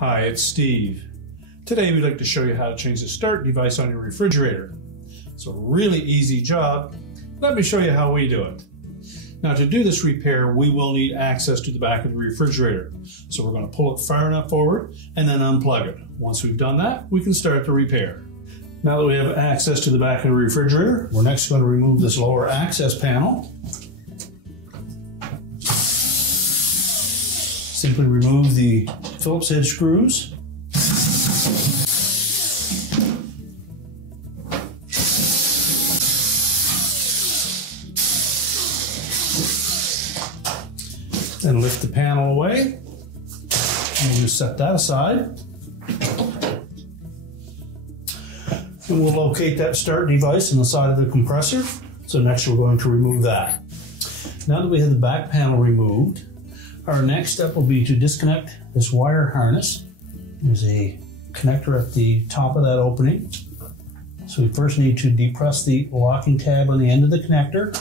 Hi, it's Steve. Today we'd like to show you how to change the start device on your refrigerator. It's a really easy job. Let me show you how we do it. Now, to do this repair, we will need access to the back of the refrigerator. So we're going to pull it far enough forward and then unplug it. Once we've done that, we can start the repair. Now that we have access to the back of the refrigerator, we're next going to remove this lower access panel. Simply remove the Phillips head screws. Then lift the panel away. And we'll just set that aside. And we'll locate that start device on the side of the compressor. So next we're going to remove that. Now that we have the back panel removed, our next step will be to disconnect this wire harness. There's a connector at the top of that opening. So we first need to depress the locking tab on the end of the connector.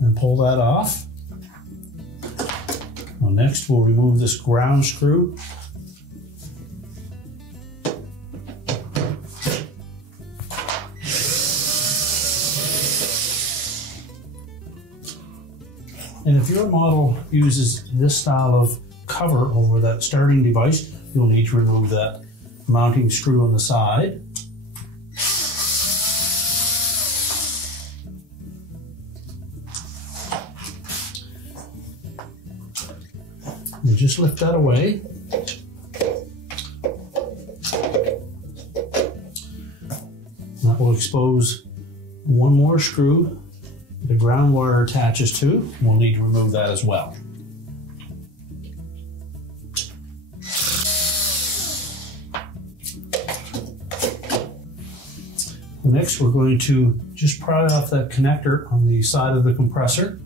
And pull that off. Now next we'll remove this ground screw. And if your model uses this style of cover over that starting device, you'll need to remove that mounting screw on the side. And just lift that away. That will expose one more screw the ground wire attaches to. We'll need to remove that as well. Next, we're going to just pry off that connector on the side of the compressor.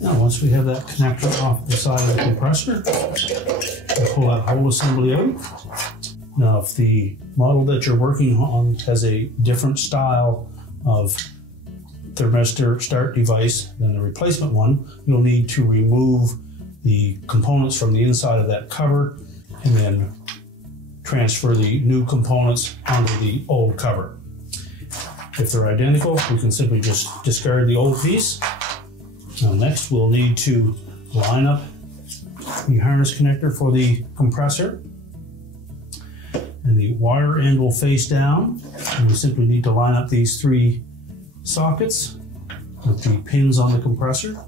Now, once we have that connector off the side of the compressor, we'll pull that whole assembly out. Now, if the model that you're working on has a different style of thermistor start device than the replacement one, you'll need to remove the components from the inside of that cover and then transfer the new components onto the old cover. If they're identical, we can simply just discard the old piece. Now next, we'll need to line up the harness connector for the compressor. And the wire end will face down. And we simply need to line up these three sockets with the pins on the compressor.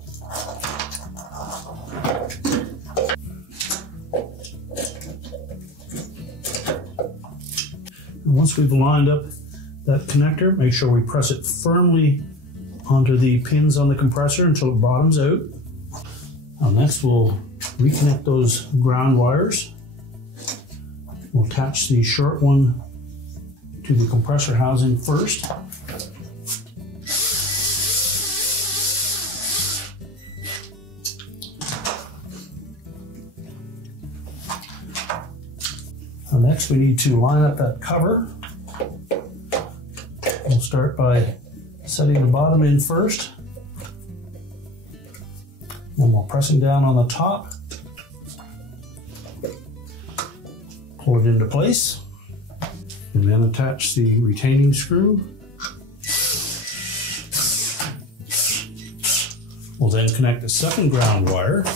And once we've lined up that connector, make sure we press it firmly onto the pins on the compressor until it bottoms out. Now next we'll reconnect those ground wires. We'll attach the short one to the compressor housing first. Now next we need to line up that cover. We'll start by setting the bottom in first. And we're pressing down on the top. Pull it into place, and then attach the retaining screw. We'll then connect the second ground wire.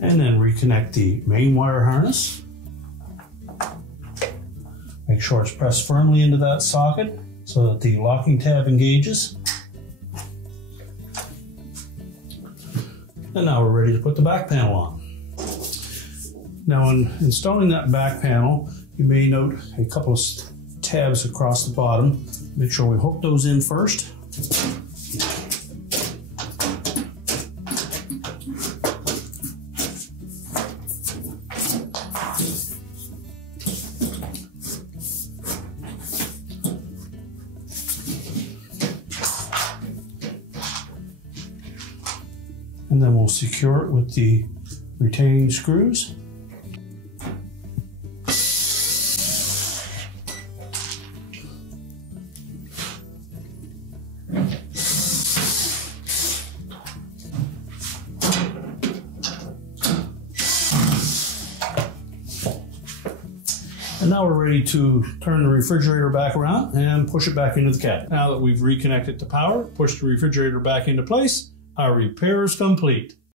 And then reconnect the main wire harness. Make sure it's pressed firmly into that socket so that the locking tab engages. And now we're ready to put the back panel on. Now, in installing that back panel, you may note a couple of tabs across the bottom. Make sure we hook those in first. And then we'll secure it with the retaining screws. And now we're ready to turn the refrigerator back around and push it back into the cabinet. Now that we've reconnected the power, push the refrigerator back into place, our repair is complete.